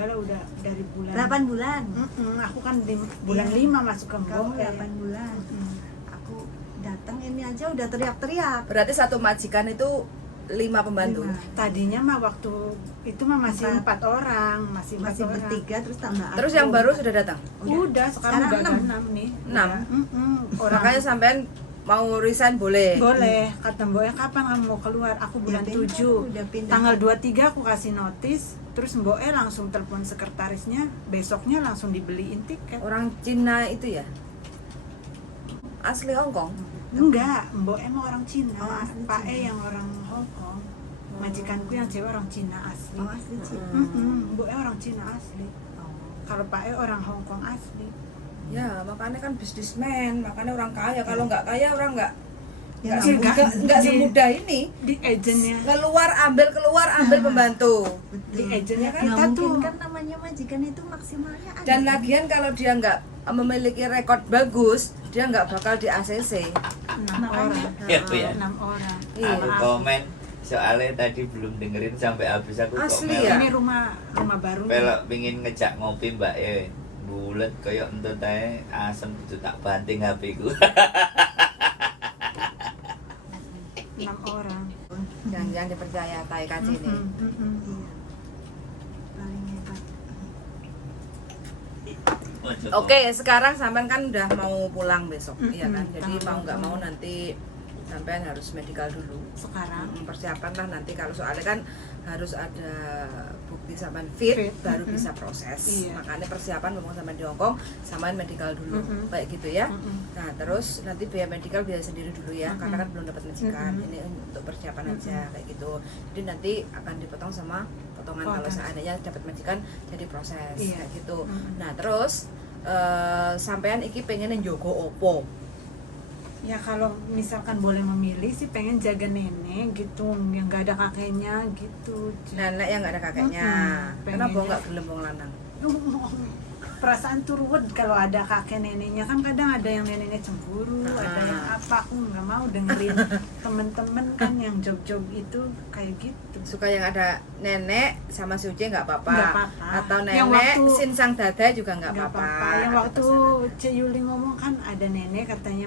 juga lah, udah dari bulan 8 bulan. Aku kan di bulan Iya. 5 masuk ke Kamu Mbok. 8 bulan. Aku datang ini aja udah teriak-teriak. Berarti satu majikan itu 5 pembantu. 5. Tadinya mah waktu itu mah masih 4 orang, masih Masih orang. bertiga terus tambah aku. Terus yang baru sudah datang. Udah, sekarang udah 6. 6 nih. 6. Orang Makanya sampean mau resign boleh. boleh, kata Mboknya kapan kamu mau keluar? Aku bulan Ya, pindah, 7. udah pindah. Tanggal 23 aku kasih notis, terus Mboknya langsung telepon sekretarisnya, besoknya langsung dibeliin tiket. Orang Cina itu ya? Asli Hong Kong. Enggak, Mboknya mah orang Cina, Oh, asli Pak Cina. yang orang Hong Kong. Majikanku yang cewek orang Cina asli. Oh, asli Cina. Mboknya orang Cina asli. Kalau Pak orang Hong Kong asli. Ya, makanya kan bisnismen, makanya orang kaya. Kalau nggak kaya orang nggak Ya, nggak semudah ini. Di agentnya, Keluar ambil pembantu. di agentnya kan Nggak kita tuh mungkin kan namanya majikan itu maksimalnya ada. Dan lagian kalau dia nggak memiliki rekod bagus, dia nggak bakal di ACC. 6 orang. Iya, Bu, ya. 6 orang. Iya. Aku komen soalnya tadi belum dengerin sampai habis aku Asli komen. ya? Ini rumah baru. Pelok pingin ngejak ngopi Mbak bulet koyo entut ae asem itu tak banting HP ku. 6 orang. Yang dipercaya Tai KC ini. Iya. Paling hebat. Oke, sekarang sampean kan udah mau pulang besok, iya kan? Jadi tanggal mau nggak mau 20. nanti sampean harus medical dulu. Sekarang Persiapan lah nanti kalau soalnya kan harus ada bukti sampean fit, baru bisa proses. Iya. Makanya persiapan ngomong sampean di Hongkong, sampean medical dulu, kayak gitu ya. Nah terus nanti biaya medical biaya sendiri dulu ya, karena kan belum dapat majikan. Ini untuk persiapan aja kayak gitu. Jadi nanti akan dipotong sama potongan kalau seandainya dapat majikan jadi proses Iya. kayak gitu. Nah terus sampean iki pengen njogo opo? ya kalau misalkan boleh memilih sih pengen jaga nenek gitu yang nggak ada kakeknya gitu. Nenek yang nggak ada kakeknya. Pengennya. Kenapa nggak gelem wong lanang? Perasaan turut kalau ada kakek neneknya kan kadang ada yang neneknya cemburu, ada yang apa, aku nggak mau dengerin temen-temen kan yang job-job itu kayak gitu. Suka yang ada nenek sama si Uce nggak apa-apa. Nggak apa-apa. Atau Yang nenek waktu- sin sang dada juga nggak Nggak apa-apa. Yang Ada waktu pesanan. Ce Yuli ngomong kan ada nenek katanya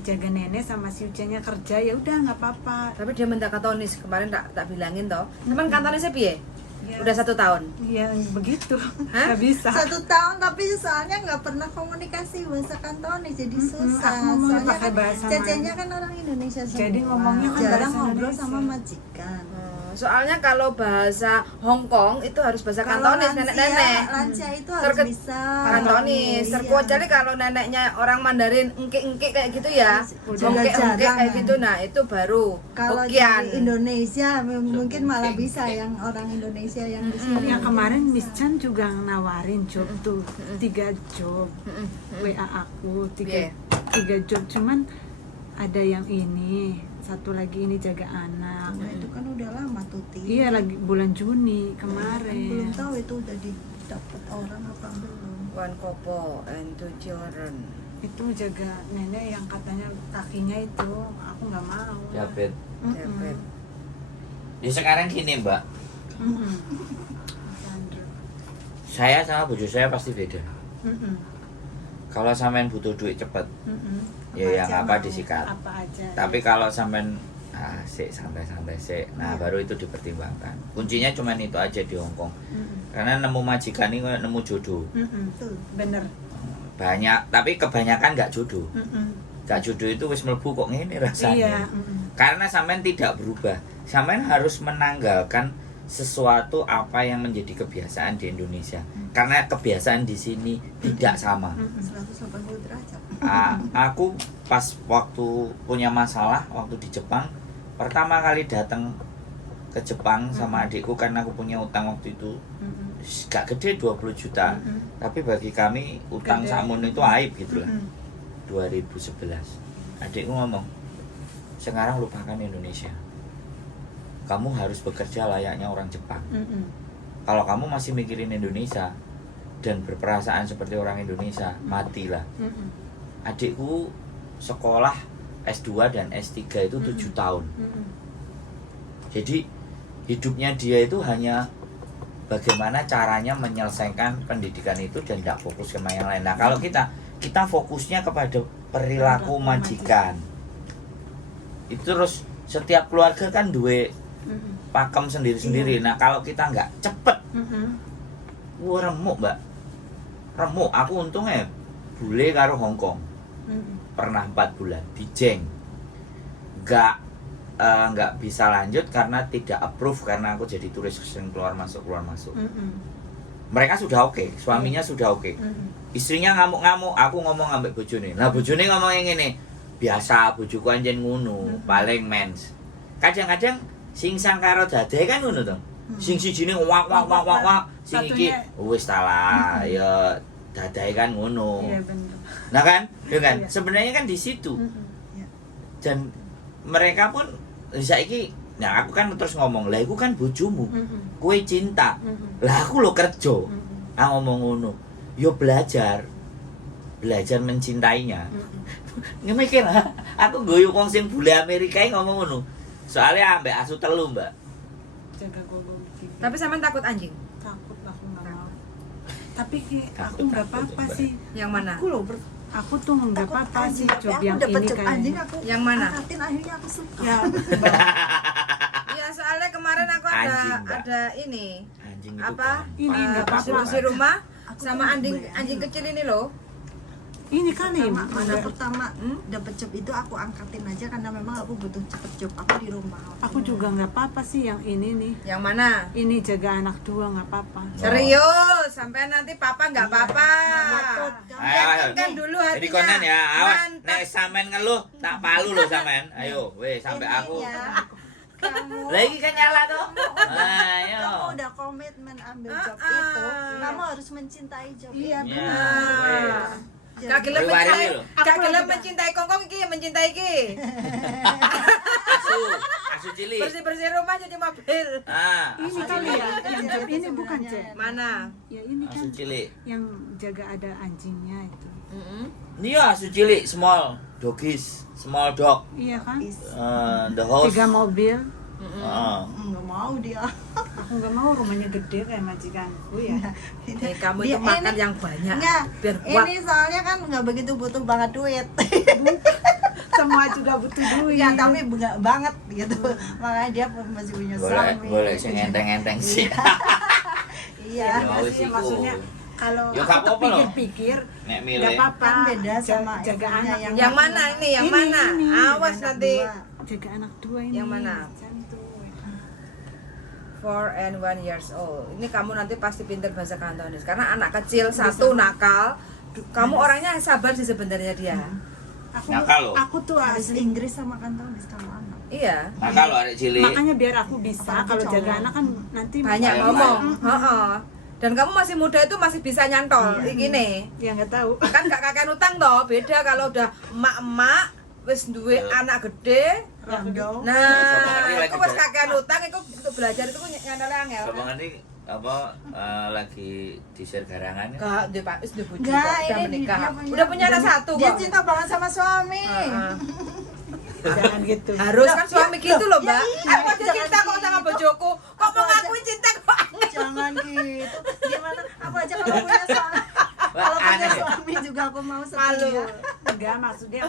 jaga nenek sama si Uce-nya kerja, ya udah nggak apa-apa. Tapi dia minta katonis kemarin tak bilangin toh. Teman katonisnya piye? Ya, Udah 1 tahun. ya begitu. Hah? Nggak bisa. 1 tahun tapi soalnya nggak pernah komunikasi bahasa Kantonis jadi susah. aku mau Soalnya pakai kan bahasa cecenya kan orang Indonesia semua. Jadi ngomongnya kan jarang bahasa ngobrol Indonesia. sama majikan. Soalnya kalau bahasa Hong Kong itu harus bahasa Kalau kantonis nenek-nenek. lansia itu harus Terke- bisa Kantonis, Iya. terkecuali kalau neneknya orang Mandarin engke-engke kayak gitu ya. Udah Engke-engke jarang, kayak kan? gitu. Nah, itu baru Kalau Hokian. di Indonesia mungkin malah bisa yang orang Indonesia yang di sini. Yang kemarin Miss Chan juga nawarin job tuh 3 job WA aku Iya. 3 job, cuman ada yang ini, satu lagi ini jaga anak. Nah, itu kan udah lama tuh Ti. Iya lagi bulan Juni Kan kemarin. belum tahu itu udah didapat orang apa belum. one couple and 2 children. Itu jaga nenek yang katanya kakinya itu aku nggak mau. Jabet. Dapat. Ya sekarang gini Mbak, Sandra. saya sama bojo saya pasti beda. Mm-mm. Kalau sampean butuh duit cepet, Mm-mm. ya yang aja apa mau. disikat. Apa aja. Tapi kalau sampean sik santai-santai sik, nah baru itu dipertimbangkan. Kuncinya cuman itu aja di Hong Kong. Mm-mm. Karena nemu majikan ini kayak nemu jodoh. Mm-mm. Betul. Bener. Banyak, tapi kebanyakan nggak jodoh. Mm-mm. Nggak jodoh itu wis mlebu kok ngene rasanya. Iya. Mm-mm. Karena sampean tidak berubah. Sampean harus menanggalkan sesuatu apa yang menjadi kebiasaan di Indonesia. Karena kebiasaan di sini tidak sama. 180 derajat. Aku pas waktu punya masalah waktu di Jepang, pertama kali datang ke Jepang sama adikku karena aku punya utang waktu itu Mm-mm. gak gede 20 juta. Mm-mm. Tapi bagi kami utang Gede. samun itu aib gitu lah. Mm-mm. 2011 adikku ngomong, sekarang lupakan Indonesia, kamu harus bekerja layaknya orang Jepang. Mm-mm. Kalau kamu masih mikirin Indonesia dan berperasaan seperti orang Indonesia, matilah. Mm-mm. Adikku sekolah S2 dan S3 itu 7 tahun. Mm-mm. Jadi hidupnya dia itu hanya bagaimana caranya menyelesaikan pendidikan itu dan tidak fokus ke yang lain. Nah kalau kita fokusnya kepada perilaku majikan itu, terus setiap keluarga kan duwe pakem sendiri-sendiri. Nah kalau kita nggak cepet, wah remuk mbak, remuk. Aku untungnya bule karo Hongkong pernah 4 bulan dijeng, nggak bisa lanjut karena tidak approve, karena aku jadi turis sering keluar masuk. Mereka sudah oke, suaminya sudah oke, istrinya ngamuk-ngamuk. Aku ngomong ambek bojone, nah bojone ngomong yang ini biasa, bojoku anjen ngono, paling mens. Kadang-kadang sing sangkaro dadae kan ngono to. Sing sijine wak, sing iki wis talah ya dadae kan ngono. Iya benar. Nah kan, ya kan? Iya. Sebenarnya kan di situ. Dan mereka pun saiki, nah aku kan terus ngomong, lah iku kan bojomu. Kowe cinta. Lah aku lo kerja. Ngomong ngono. Yo belajar mencintainya. Ngemikir, aku guyu wong sing bule Amerika ngomong ngono. Soalnya ambek asu telu, Mbak. Jaga gogong. Tapi sampean takut anjing? Takut, aku nggak mau. Tapi aku Takut, nggak apa-apa takut, sih. Yang mana? Aku tuh nggak apa-apa sih Tapi job aku yang dapat ini job anjing kayaknya. aku Yang mana? angkatin, akhirnya aku suka. Ya, Iya, soalnya kemarin aku Anjing, Mbak. ada ini Anjing itu apa? Ini nggak apa-apa. Bersih-bersih rumah Aku sama kan anjing bayangin anjing loh. kecil ini loh. ini kan nih. Mana pertama dapat job itu aku angkatin aja karena memang aku butuh cepet job aku di rumah. Aku juga nggak apa-apa sih yang ini nih. Yang mana? Ini jaga anak 2 nggak apa-apa. Serius, sampai nanti papa nggak apa-apa. Ayo, Kan dulu hatinya. jadi konen ya, awas. mantap. Nek sampean ngeluh, tak palu loh sampean. Ayo, weh sampai aku. Kamu Lagi kan nyala tuh. Ayo. kamu udah komitmen ambil job Ah, itu, ah. kamu harus mencintai job Iya, itu. Ya, Ah. weh. Gak gelem Wih, waris mencintai, loh. gak gelem mencintai kongkong iki yang mencintai iki. Asu cilik. Bersih-bersih rumah cuci mobil. Ah, Ini asu kali cilik. ya, yang job ini bukan cek. Mana? Ya ini kan Asu cilik. yang jaga ada anjingnya itu. Ini ya asu cilik, small doggies, small dog. Iya kan? The house. 3 mobil. Nggak mau dia. Aku nggak mau rumahnya gede kayak majikanku ya. Kamu itu Dia- makan ini- yang banyak Enggak, biar kuat. ini soalnya kan nggak begitu butuh banget duit. Semua juga butuh duit. Ya tapi enggak banget gitu. Makanya dia masih punya suami. Boleh sing enteng-enteng sih. Iya. Ya, wis Maksudnya, iku. maksudnya kalau Ya, aku gak apa-apa loh. pikir-pikir Nek nggak milih. apa-apa. Kan beda sama jaga istrinya anak. Yang mana ini? Yang Ini, mana? ini. Awas Anak nanti. dua. Jaga anak 2 ini. Yang mana? Jantung. 4 and 1 years old. Ini kamu nanti pasti pinter bahasa Kantonis karena anak kecil satu nakal. Kamu orangnya sabar sih sebenarnya dia. Aku, Nakal loh. aku tuh Harus asli. Inggris sama Kantonis kalau anak. Iya. Nah kalau arek cilik, Makanya biar aku bisa Apalagi kalau cowok. jaga anak kan nanti Banyak Ayo, ngomong. Ayo. Heeh. Dan kamu masih muda itu masih bisa nyantol Iya. gini. Ya nggak tahu. Kan gak kakek utang toh, beda kalau udah emak-emak wis duwe Iya. anak gede. Rando. Nah, Sama itu lagi wis kakek utang itu untuk belajar itu nyantolnya angel. sama ini apa lagi di share garangan ya? Enggak, dia Pak, wis duwe bojo Enggak, kok, udah ini menikah. dia Udah punya anak satu Dia kok. cinta banget sama suami. Heeh. Jangan gitu. Harus kan suami gitu loh, Ya Mbak. iya, Aku aja jangan cinta kok sama gitu. bojoku. Kok Aku mau aja- ngakuin cinta kok? Jangan gitu. Gimana? Aku aja kalau punya suami, Wah, kalau punya aneh ya? suami juga aku mau Malu. setia. Enggak, maksudnya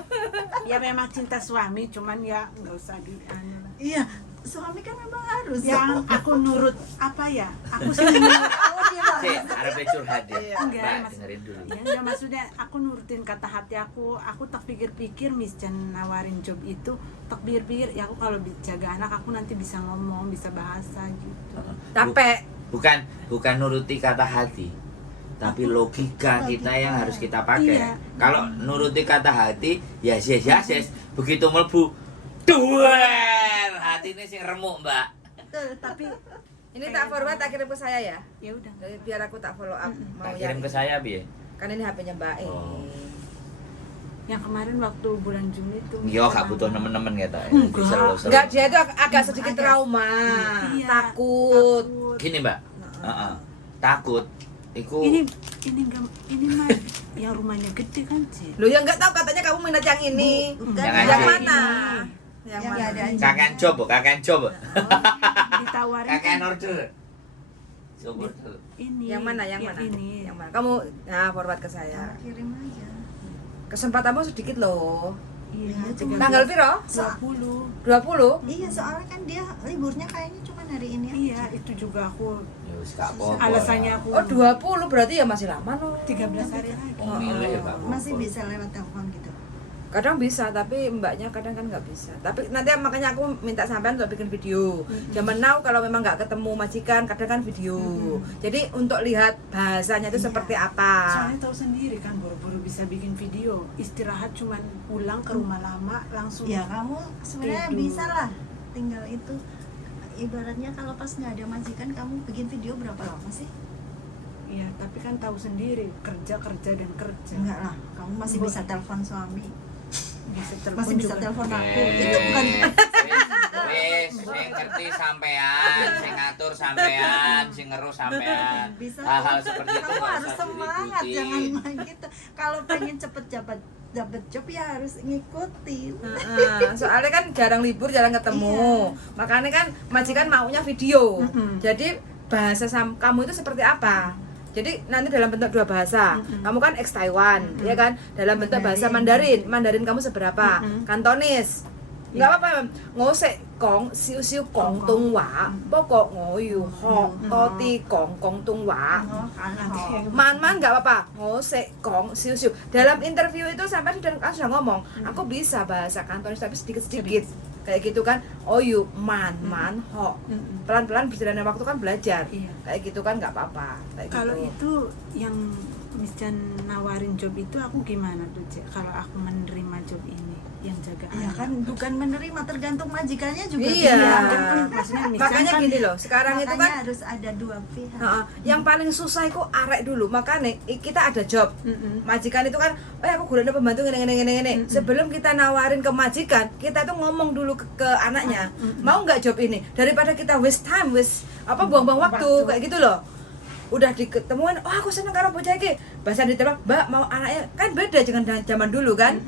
ya memang cinta suami, cuman ya nggak usah di anu lah. Iya, suami kan memang harus. Yang aku nurut apa ya? Aku sih nurut. Oh, dia Cek, bagus. arep curhat ya. Enggak, Mbak, Mas. dengerin dulu. Ya enggak, maksudnya aku nurutin kata hati aku. Aku tak pikir-pikir Miss Jan nawarin job itu, tak pikir-pikir ya aku kalau jaga anak aku nanti bisa ngomong, bisa bahasa gitu. Capek. Bukan nuruti kata hati, tapi logika kita yang harus kita pakai. Iya. Kalau nuruti kata hati, ya yes. Begitu mlebu, duer, hatine sing remuk, Mbak. Tapi Ini tak forward tak kirim ke saya ya. ya udah. Biar aku tak follow up. Mau Tak kirim yang ke saya, Bi. kan ini HP-nya Mbak E. Oh. Yang kemarin waktu bulan Juni itu. Yo gak butuh nemen-nemen gitu. Enggak. Enggak, dia itu agak sedikit trauma, Iya. takut. Gini, Mbak. Heeh. Takut. Iku Ini enggak, ini mah yang rumahnya gede kan sih. Lo yang nggak tahu katanya kamu minat yang ini. Bukan. Jangan Yang sih. mana? Yang mana? ada anjing. kakek coba. Ditawarin Kakek kan, order. Syukur. Ini. Yang mana? Yang mana? Ini. Yang mana? Kamu forward ke saya. Kirim aja. Kesempatanmu sedikit loh. Iya, Iya, tiga Tanggal piro? 20. 20? Iya, soalnya kan dia liburnya kayaknya cuma hari ini aja. Iya, itu juga aku Ya wis gak apa-apa. alasannya aku Oh 20 berarti ya masih lama loh. 13 hari lagi. Wong milih ya, Pak. Masih bisa lewat telepon gitu. Kadang bisa tapi mbaknya kadang kan nggak bisa. Tapi nanti makanya aku minta sampean untuk bikin video. Zaman now kalau memang nggak ketemu majikan kadang kan video. Jadi untuk lihat bahasanya itu Iya. seperti apa. Soalnya tahu sendiri kan buru-buru bisa bikin video. Istirahat cuman pulang ke rumah lama langsung. Ya kamu sebenarnya Tidur. bisa lah. Tinggal itu ibaratnya kalau pas nggak ada majikan kamu bikin video berapa lama sih? Iya, tapi kan tahu sendiri kerja dan kerja. Enggak lah, kamu masih Bu- bisa telepon suami. Bisa Masih bisa juga. telepon aku. Oke. Itu bukan Wis, sing ngerti sampean, sing ngatur sampean, sing ngeru sampean. bisa. Hal-hal seperti itu Kamu nggak harus usah semangat, diributin. jangan main gitu. Kalau pengen cepet dapat job ya harus ngikutin. Soalnya kan jarang libur, jarang ketemu. Makanya kan majikan maunya video. Jadi bahasa kamu itu seperti apa? Jadi nanti dalam bentuk dua bahasa. Kamu kan ex Taiwan, ya kan? Dalam bentuk bahasa Mandarin. Mandarin kamu seberapa? Kantonis. Enggak apa-apa. Ngosek kong siu kong tung wa. Pokok ngoyu ho toti kong tung wa. Oh, kan. Man nggak apa-apa. Ngosek kong siu. Dalam interview itu sampai sudah ngomong, aku bisa bahasa Kantonis tapi sedikit-sedikit. Kayak gitu kan. Oh you man ho. Pelan-pelan berjalannya waktu kan belajar. Iya. Kayak gitu kan nggak apa-apa. Kayak Kalau gitu. itu yang Miss Chan nawarin job itu aku gimana tuh, Cek? Kalau aku menerima job ini yang jaga Ya anak. kan bukan menerima, tergantung majikannya juga. Iya. Kan maksudnya Miss Chan Makanya kan gini loh, sekarang itu Makanya kan harus ada dua pihak. yang paling susah itu arek dulu. Makanya kita ada job. Majikan itu kan, aku gulana pembantu gini. Sebelum kita nawarin ke majikan, kita tuh ngomong dulu ke anaknya, mau nggak job ini? Daripada kita waste time, buang-buang waktu kayak gitu loh. Udah diketemuin, oh aku seneng karo bocah iki. Bahasa ditembak, Mbak mau anaknya kan beda dengan zaman dulu kan.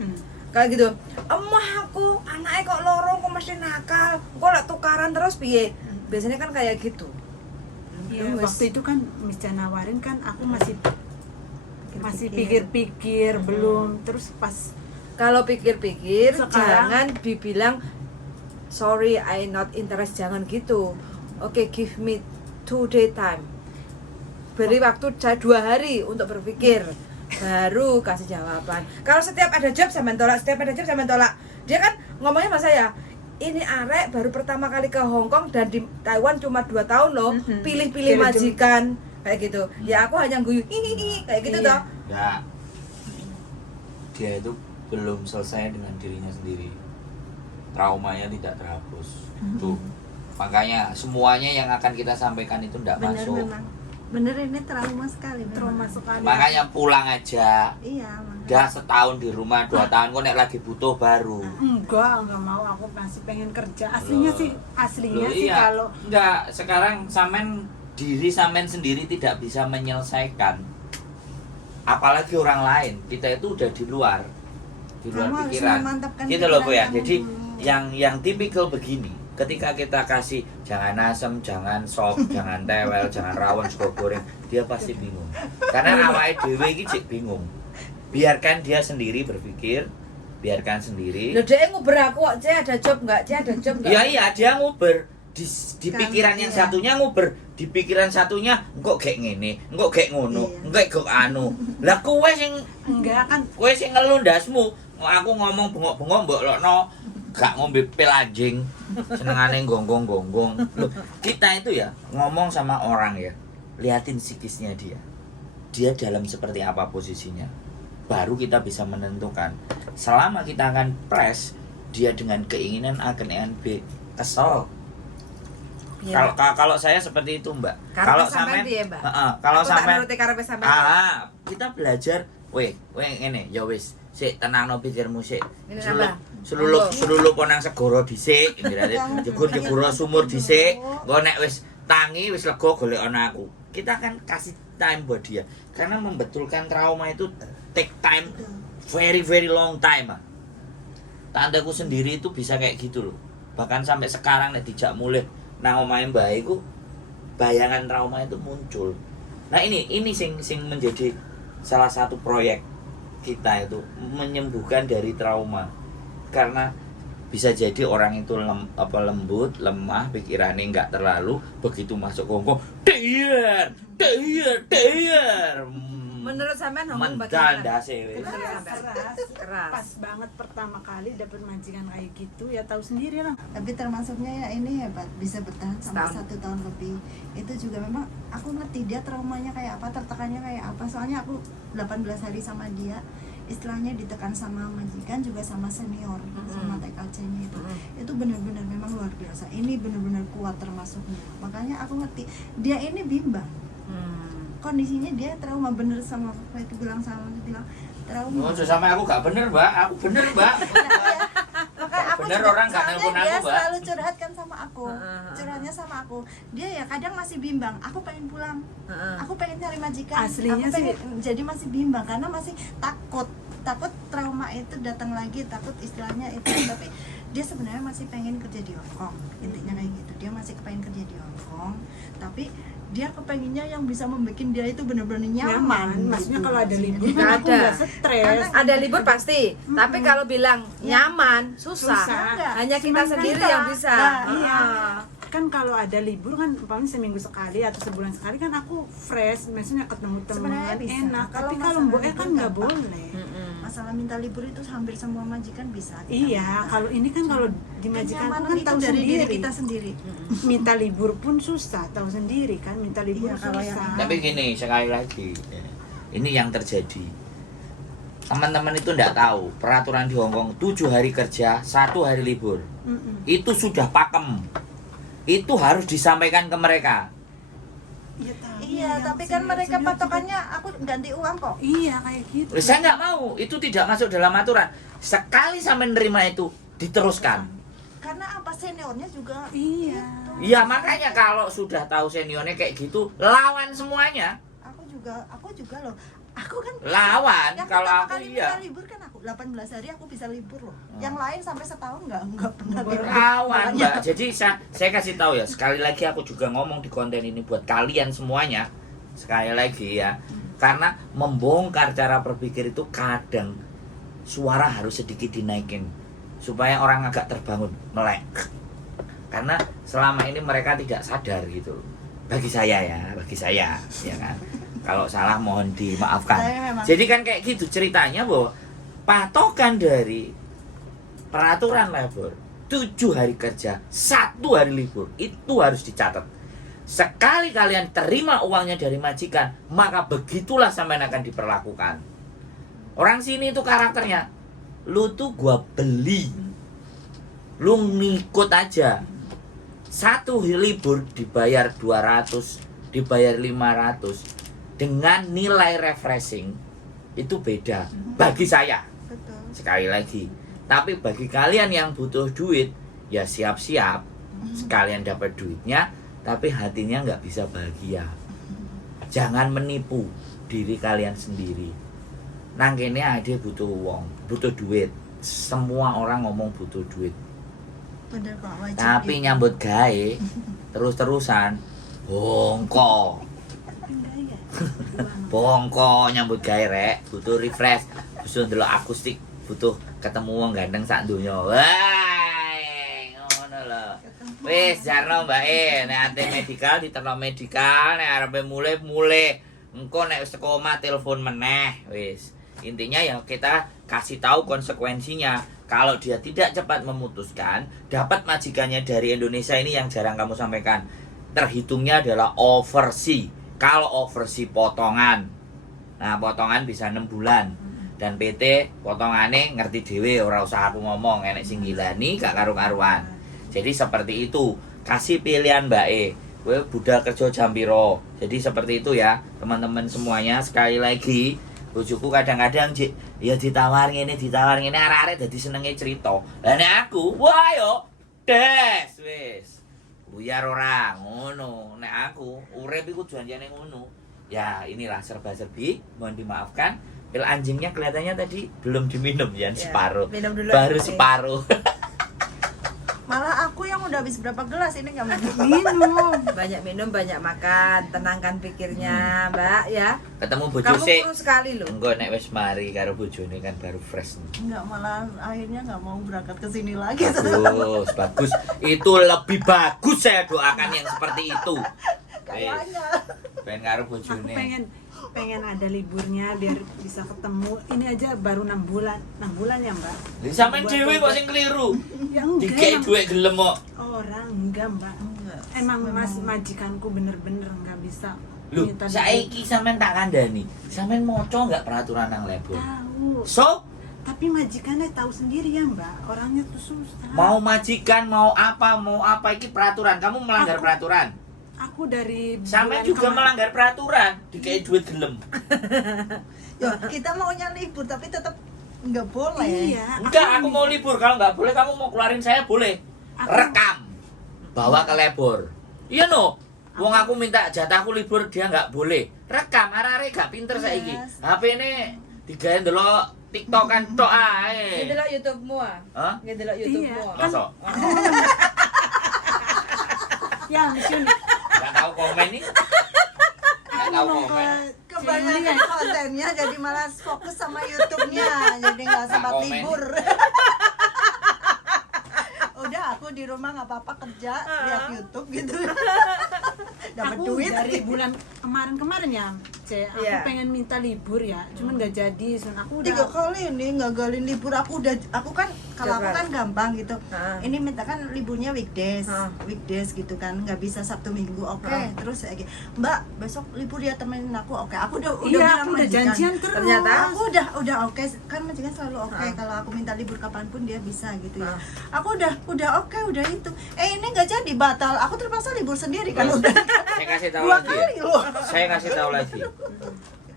Kayak gitu. Emah aku anaknya kok lorong, kok mesti nakal. Kok lek tukaran terus piye? Biasanya kan kayak gitu. Iya, Wes. waktu itu kan Miss Chan nawarin kan aku masih Pikir-pikir. pikir-pikir belum, terus pas Kalau pikir-pikir Sekarang- jangan dibilang sorry I not interest, jangan gitu. Oke, give me 2 day time. Beri waktu saya 2 hari untuk berpikir, baru kasih jawaban. Kalau setiap ada job saya tolak, dia kan ngomongnya sama saya, ini arek baru pertama kali ke Hong Kong dan di Taiwan cuma 2 tahun loh, pilih-pilih Pilih majikan kayak gitu. Ya aku hanya guyu hihihi kayak gitu Iya. toh. Ya, dia itu belum selesai dengan dirinya sendiri. Traumanya tidak terhapus. Tuh. Makanya semuanya yang akan kita sampaikan itu tidak Bener masuk. memang. Bener ini trauma sekali. memang. trauma sekali. Makanya pulang aja. Iya, makanya. Udah setahun di rumah, 2 tahun kok nek lagi butuh baru. enggak mau, aku masih pengen kerja. Aslinya Loh. sih, aslinya Loh, sih iya. kalau Enggak, sekarang sampean diri sampean sendiri tidak bisa menyelesaikan. Apalagi orang lain. Kita itu udah di luar Kamu harus pikiran. memantapkan Gitu loh Bu ya. pikiran kamu Jadi dulu. yang tipikal begini, ketika kita kasih jangan asem, jangan sop, jangan tewel, jangan rawon, sego goreng, dia pasti bingung. Karena awake dhewe iki cek bingung. Biarkan dia sendiri berpikir, biarkan sendiri. Loh dia nguber aku kok, Cek ada job enggak? Cek ada job enggak? Iya iya, dia nguber di Kan, pikiran yang iya. satunya nguber, di pikiran satunya engkok kayak ngene, engkok kayak ngono, Iya. engkok anu. Lah kowe sing ngeluh ndasmu, aku ngomong bengok-bengok mbok lokno gak ngombe pil anjing, senengane gonggong-gonggong. Loh, kita itu ya ngomong sama orang ya, liatin psikisnya dia. Dia dalam seperti apa posisinya. Baru kita bisa menentukan. Selama kita akan press dia dengan keinginan A ke B, kesel. Iya. Kalau saya seperti itu, Mbak. Karepe Kalau sampean sampean piye, Mbak? kalau Aku tak sampean nuruti karepe sampean. kita belajar, weh ngene, ya wis, sik tenangno pikirmu sik. Ini Selulup apa? selulup Apa? selulup nang segara dhisik, berarti jegur-jegur sumur dhisik. Engko nek wis tangi wis lega golek ana aku. Kita kan kasih time buat dia. Karena membetulkan trauma itu take time, very very long time. Tandaku sendiri itu bisa kayak gitu loh. Bahkan sampai sekarang nek dijak mulih nang omahe mbah iku bayangan trauma itu muncul. Nah ini sing menjadi salah satu proyek kita itu menyembuhkan dari trauma. Karena bisa jadi orang itu lembut, lemah, pikirannya nggak terlalu, begitu masuk Hongkong, der. Menurut sampean Hongkong Mendan bagaimana? dase wis. Keras. Pas banget pertama kali dapat majikan kayak gitu, ya tahu sendiri lah. Tapi termasuknya ya ini hebat, bisa bertahan sampai Setahun. 1 tahun lebih. Itu juga memang aku ngerti dia traumanya kayak apa, tertekannya kayak apa. Soalnya aku 18 hari sama dia, istilahnya ditekan sama majikan juga sama senior, sama TKC-nya itu. Itu benar-benar memang luar biasa. Ini benar-benar kuat termasuknya. Makanya aku ngerti dia ini bimbang. Kondisinya dia trauma bener sama apa itu bilang trauma. Oh, sama aku gak bener, Mbak. Aku bener, Mbak. Makanya aku Bener juga, orang gak soalnya nelpon dia aku, Mbak. selalu curhat kan sama aku, curhatnya sama aku. Dia ya kadang masih bimbang, aku pengen pulang, aku pengen nyari majikan, Aslinya aku pengen, jadi masih bimbang karena masih takut trauma itu datang lagi, takut istilahnya itu. Tapi dia sebenarnya masih pengen kerja di Hongkong, intinya kayak gitu. Dia masih kepengen kerja di Hongkong, tapi dia kepenginnya yang bisa membuat dia itu benar-benar nyaman. Maksudnya gitu. kalau ada libur Nggak kan aku ada. nggak stres. Ada libur pasti, tapi kalau bilang nyaman susah. Susah. Hanya kita Cuman sendiri kita. yang bisa. Nah, iya. Kan kalau ada libur kan paling seminggu sekali atau sebulan sekali kan aku fresh, maksudnya ketemu Sebenarnya teman bisa. enak. Kalau Tapi masalah kalau mbok libur kan nggak gampang. boleh. Masalah minta libur itu hampir semua majikan bisa. kita Iya, minta. kalau ini kan kalau di majikan Kenyamanan kan itu tahu dari diri sendiri. kita sendiri. Minta libur pun susah, tahu sendiri kan minta libur Iya, kalau yang susah. Tapi gini, sekali lagi, ini yang terjadi. Teman-teman itu enggak tahu peraturan di Hongkong 7 hari kerja, 1 hari libur. Itu sudah pakem. Itu harus disampaikan ke mereka. Iya, tahu. Iya, Yang tapi kan mereka senior-senior patokannya aku ganti uang kok. juga- Iya, kayak gitu. Saya nggak mau, itu tidak masuk dalam aturan. Sekali sampai menerima itu, diteruskan. Karena apa seniornya juga. Iya. Ya makanya kalau sudah tahu seniornya kayak gitu, lawan semuanya. Aku juga loh. Aku kan Lawan, yang kalau pertama aku kali iya. minta libur kan aku 18 hari aku bisa libur loh. Yang lain sampai setahun nggak pernah libur. Lawan, Makanya Mbak. Jadi saya kasih tahu ya, sekali lagi aku juga ngomong di konten ini buat kalian semuanya. Sekali lagi ya. Karena membongkar cara berpikir itu kadang suara harus sedikit dinaikin supaya orang agak terbangun, melek. Karena selama ini mereka tidak sadar gitu. Bagi saya ya kan. Kalau salah mohon dimaafkan. Saya memang- Jadi kan kayak gitu ceritanya bahwa patokan dari peraturan labor 7 hari kerja, 1 hari libur itu harus dicatat. Sekali kalian terima uangnya dari majikan, maka begitulah sampean akan diperlakukan. Orang sini itu karakternya, lu tuh gua beli, lu ngikut aja. 1 libur dibayar 200, dibayar 500 dengan nilai refreshing itu beda bagi saya. betul. Sekali lagi, tapi bagi kalian yang butuh duit, ya siap-siap sekalian dapat duitnya, tapi hatinya nggak bisa bahagia. Jangan menipu diri kalian sendiri. Nangkene ade butuh uang, butuh duit. Semua orang ngomong butuh duit. Bener kok wajib. Tapi gitu. nyambut gawe terus-terusan bongko. Enggak ya. Bongko nyambut gawe rek, butuh refresh, butuh ndelok akustik, butuh ketemu wong ganteng sak donya. Wah, ngono lho. Wis jarno Mbak nek ate medikal diterno medikal, nek arepe mulai. Engko nek wis teko omah telepon meneh, wis. Intinya ya kita kasih tahu konsekuensinya. Kalau dia tidak cepat memutuskan, dapat majikannya dari Indonesia ini yang jarang kamu sampaikan. Terhitungnya adalah overseas. Kalau overseas potongan. Nah, potongan bisa 6 bulan. Dan PT potongannya ngerti dhewe, ora usah aku ngomong, enek sing ngilani gak karu-karuan. Jadi seperti itu. Kasih pilihan Mbak E. Kowe budal kerja jam piro. Jadi seperti itu ya, teman-teman semuanya. Sekali lagi, bojoku kadang-kadang ya ditawar ngene arek-arek dadi senenge cerita. Lah nek aku, wah yo des wis. Buyar ora ngono. Nek aku urip iku janjane ngono. Ya, inilah serba-serbi, mohon dimaafkan. Pil anjingnya kelihatannya tadi belum diminum ya, separuh. Minum dulu. Baru Oke. separuh. Malah aku yang udah habis berapa gelas ini nggak minum. Minum. Banyak minum, banyak makan, tenangkan pikirnya, Mbak ya. Ketemu bojo Kamu sik. kurus sekali loh. Engko nek wis mari karo bojone kan baru fresh. Nggak, malah akhirnya nggak mau berangkat ke sini lagi. Bagus, bagus. Itu lebih bagus, saya doakan yang seperti itu. Kayaknya. Ben karo Aku bojone. pengen ada liburnya biar bisa ketemu. Ini aja baru 6 bulan. 6 bulan ya, Mbak? Lha sampean dhewe kok sing keliru. Ya enggak. Dikei emang dhuwit gelem kok. orang enggak, Mbak. Enggak. Emang mas majikanku bener-bener nggak bisa Lho, minta saiki sampean tak kandhani. Sampean maca enggak peraturan nang label? tahu. So, Tapi majikannya tahu sendiri ya, Mbak. Orangnya tuh susah. mau majikan, mau apa iki peraturan. Kamu melanggar Aku- peraturan. Aku dari Sampean bulan juga kemarin- melanggar peraturan. Dikei dhuwit gelem. Ya, kita maunya libur tapi tetap nggak boleh. Iya. Enggak, aku mau libur. Kalau nggak boleh, kamu mau keluarin saya boleh. Aku- Rekam, bawa ke labor. Iya no. Wong aku minta jatahku libur, dia nggak boleh. Rekam, arek-arek gak pinter saiki. Yes. HP ini digawe ndelok TikTok kan tok ae. Ngedelok YouTube-mu ah. Hah? Ngedelok YouTube-mu. Iya. ah. Masa? Ya, Misun. Gak tahu komen nih. Gak tahu Mau ke komen. Kebanyakan kontennya jadi malas fokus sama YouTube-nya, jadi nggak sempat Komen. libur. Udah, aku di rumah nggak apa-apa kerja, lihat YouTube gitu. Dapat Aku duit. dari bulan kemarin ya, C. Aku Iya. pengen minta libur ya, cuman nggak jadi. Sun. Aku 3 udah kali ini ngagalin libur. Aku kan kalau aku Coba. kan gampang gitu. Ah. Ini minta kan liburnya weekdays, Ah. weekdays gitu kan, nggak bisa Sabtu Minggu. Oke, Ah. terus lagi, Mbak besok libur ya temenin aku. Oke, aku udah iya, bilang aku udah majikan. janjian terus. Ternyata? Aku udah oke, kan majikan selalu oke. Ah. Kalau aku minta libur kapanpun dia bisa gitu ya. Ah. Aku udah oke, udah itu. Ini nggak jadi, batal. Aku terpaksa libur sendiri kan udah Saya kasih tahu 2 lagi ya. kali loh. Saya kasih tahu lagi.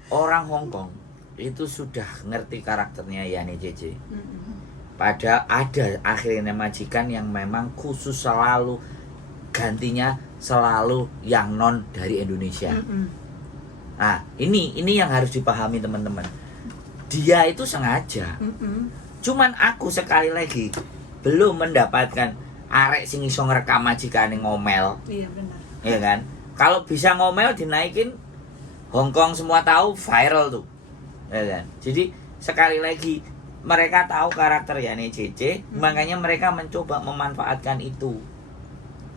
Orang Hong Kong itu sudah ngerti karakternya Yani JJ. Mm-mm. Pada ada akhirnya majikan yang memang khusus selalu gantinya selalu yang non dari Indonesia. Mm-mm. Nah, ini yang harus dipahami teman-teman. Dia itu sengaja. Mm-mm. Cuman aku sekali lagi belum mendapatkan arek sing iso ngrekam majikane ngomel, Iya benar. ya kan? Kalau bisa ngomel dinaikin Hong Kong semua tahu viral tuh. Ya kan? Jadi sekali lagi mereka tahu karakter Yani CC, makanya mereka mencoba memanfaatkan itu.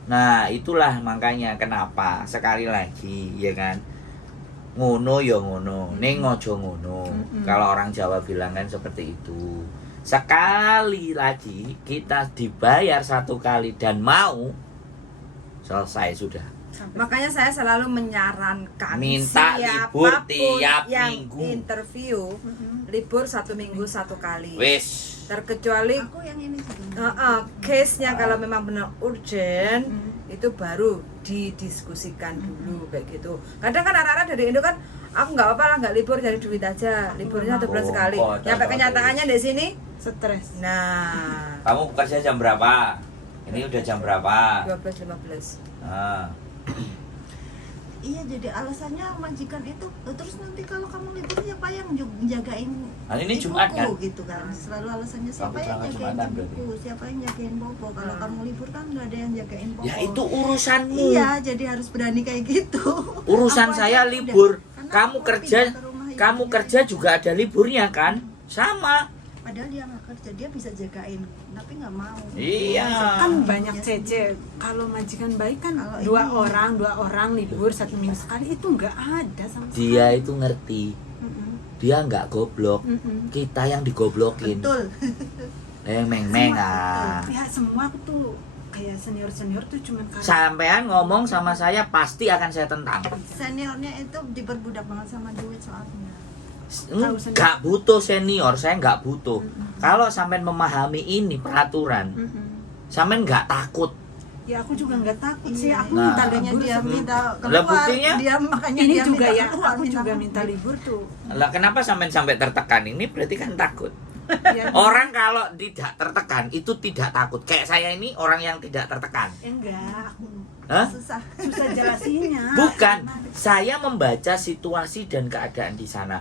Nah, itulah makanya kenapa sekali lagi ya kan. Ngono ya ngono, ning aja ngono. Kalau orang Jawa bilang kan seperti itu. Sekali lagi kita dibayar 1 kali dan mau selesai sudah. Makanya saya selalu menyarankan Minta libur siapapun tiap yang minggu. interview libur 1 minggu 1 kali. Wis. Terkecuali Aku yang ini juga. case-nya kalau memang benar urgent itu baru didiskusikan dulu kayak gitu. Kadang kan anak-anak dari Indo kan aku nggak apa-apa lah nggak libur jadi duit aja liburnya 1 bulan Oh, sekali. oh, Nyampe contoh kenyataannya di sini, Stres. nah Kamu bekerja jam berapa? Ini udah jam berapa? 12-15. Nah, Iya, jadi alasannya majikan itu terus nanti kalau kamu libur siapa yang jagain Nah, ini ibuku Jumat kan? gitu kan. Selalu alasannya siapa Kamu yang berangkat jagain Jumatan berarti? ibuku, siapa yang jagain Bobo. Kalau kamu libur kan nggak ada yang jagain Bobo. ya itu urusanmu. Iya, jadi harus berani kayak gitu. Urusan Aku aja saya udah. libur. Karena Kamu aku kerja, pindah ke rumah kamu ibunya. kerja juga ada liburnya kan? Sama. Padahal dia nggak kerja, dia bisa jagain, tapi nggak mau. Iya. Kan banyak Iya, cece. Kalau majikan baik kan Kalau dua ini- orang libur 1 minggu sekali itu nggak ada sama sekali. Dia itu ngerti. Mm-mm. Dia nggak goblok. Mm-mm. Kita yang digoblokin. Betul. Meng-meng Semua- ah. Ya semua aku tuh kayak senior tuh cuman karena Sampean ngomong sama saya pasti akan saya tentang. Seniornya itu diperbudak banget sama duit soalnya. Nggak butuh senior, saya nggak butuh. Kalau sampean memahami ini peraturan, Mm-mm. sampean nggak takut. Ya aku juga nggak takut sih, Iya, aku Nah. minta tadinya libur dia sebelum- minta Lah, keluar, buktinya? dia makanya ini dia juga minta ya, keluar, aku juga minta keluar. libur tuh. Lah kenapa sampean sampai tertekan ini berarti kan takut. Ya, Orang kalau tidak tertekan itu tidak takut. Kayak saya ini orang yang tidak tertekan. enggak, aku Hah? Susah. susah jelasinnya. Bukan, saya membaca situasi dan keadaan di sana.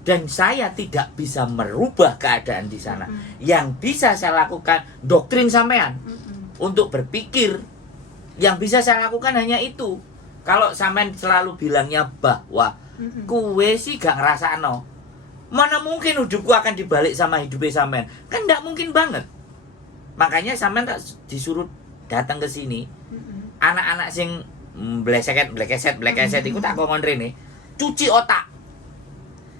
Dan saya tidak bisa merubah keadaan di sana. Yang bisa saya lakukan doktrin sampean. Mm-mm. untuk berpikir. Yang bisa saya lakukan hanya itu. Kalau sampean selalu bilangnya bahwa kue sih gak ngerasano, mana mungkin hidupku akan dibalik sama hidupnya sampean? Kan gak mungkin banget. Makanya sampean tak disuruh datang ke sini. Anak-anak sing blekeset iku tak kongkon rene, cuci otak.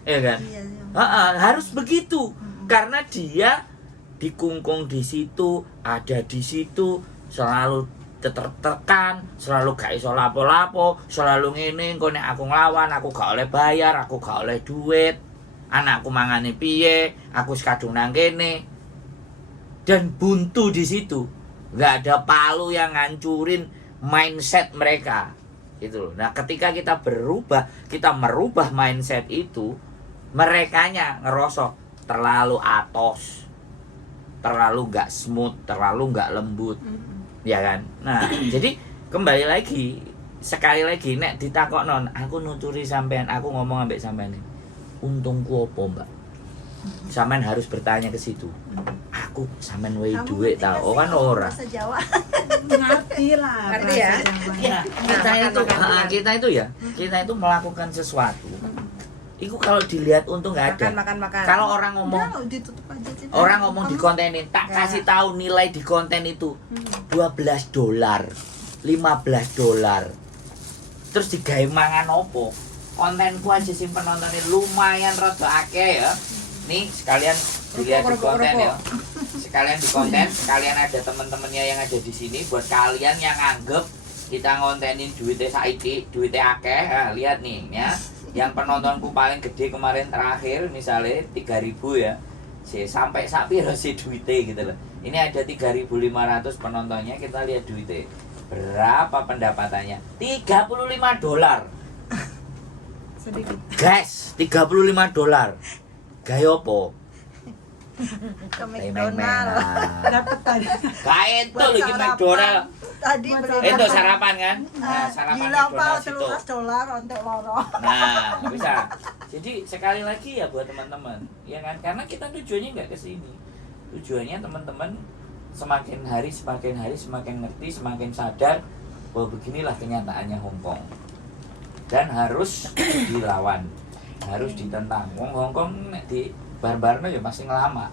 Ya kan? Iya, iya. Harus begitu. Karena dia dikungkung di situ, ada di situ, selalu tertekan, selalu gak iso lapo-lapo, selalu ngene, engko nek aku nglawan, aku gak oleh bayar, aku gak oleh duit, anakku mangane piye, aku kadung nang kene. Dan buntu di situ. Nggak ada palu yang ngancurin mindset mereka. Itu loh. Nah, ketika kita merubah mindset itu, merekanya ngerosok terlalu atos, terlalu nggak smooth, terlalu nggak lembut. Ya kan? Nah, jadi kembali lagi, sekali lagi nek ditakoknon, aku nuturi sampean, aku ngomong ambek sampean. Untungku apa, Mbak? Sampean harus bertanya ke situ. Aku sampean wae Kamu duit ngerti tau, nggak oh sih kan ngomong ora. bahasa Jawa? Ngerti lah. Ngerti ya? bahasa Jawa. Ya, kita itu melakukan sesuatu. Itu kalau dilihat untung nggak ada. Makan. Kalau orang ngomong, Udah, ditutup aja cerita. orang ngomong di Kamu- kontenin, tak Ya. kasih tahu nilai di konten itu $12, $15. Terus digawe mangan opo? Kontenku aja sih penontonnya lumayan rada akeh ya. Nih sekalian dilihat di konten ya. Sekalian di konten, sekalian ada teman-temannya yang ada di sini buat kalian yang anggap kita ngontenin duitnya saiki, duitnya akeh. Nah, lihat nih ya. Yang penontonku paling gede kemarin terakhir misalnya 3.000 ya. Sampai sapi sih duitnya gitu loh. Ini ada 3.500 penontonnya, kita lihat duitnya. Berapa pendapatannya? $35. Sedikit. Guys, $35. Gaya apa? ke McDonald. Dapat tadi. Kayak itu Buat lagi sarapan. McDonald. Tadi Buat beli Itu sarapan kan? Nah, Ah, sarapan gila pak, McDonald itu. $13 untuk loro. Nah, bisa. Jadi sekali lagi ya buat teman-teman, ya kan? Karena kita tujuannya nggak ke sini. Tujuannya teman-teman semakin hari semakin ngerti, semakin sadar bahwa beginilah kenyataannya Hong Kong. Dan harus dilawan, harus ditentang. Hong Kong nek di barbarno ya masih ngelama.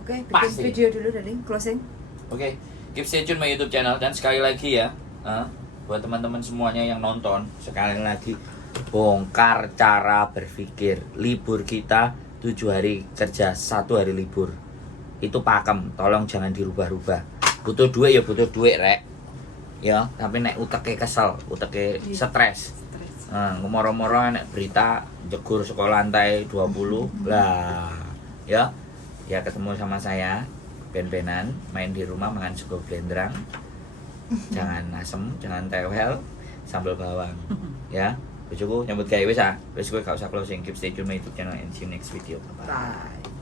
Oke, bikin Pasti. video dulu dari closing. Oke, keep stay tune my YouTube channel. Dan sekali lagi ya, buat teman-teman semuanya yang nonton, sekali lagi bongkar cara berpikir. Libur kita 7 hari kerja, 1 hari libur. Itu pakem, tolong jangan dirubah-rubah. Butuh duit ya butuh duit rek. Ya, tapi nek uteke kesel, uteke stres. Moro-moro nek berita jegur sekolah lantai 20 lah. Ya ketemu sama saya ben-benan main di rumah makan sego blendrang. Jangan asem, jangan tewel, sambal bawang. Ya, bojoku nyambut gawe wis ah. Wis kowe gak usah closing, keep stay tune my YouTube channel and see you next video. Bye. Bye.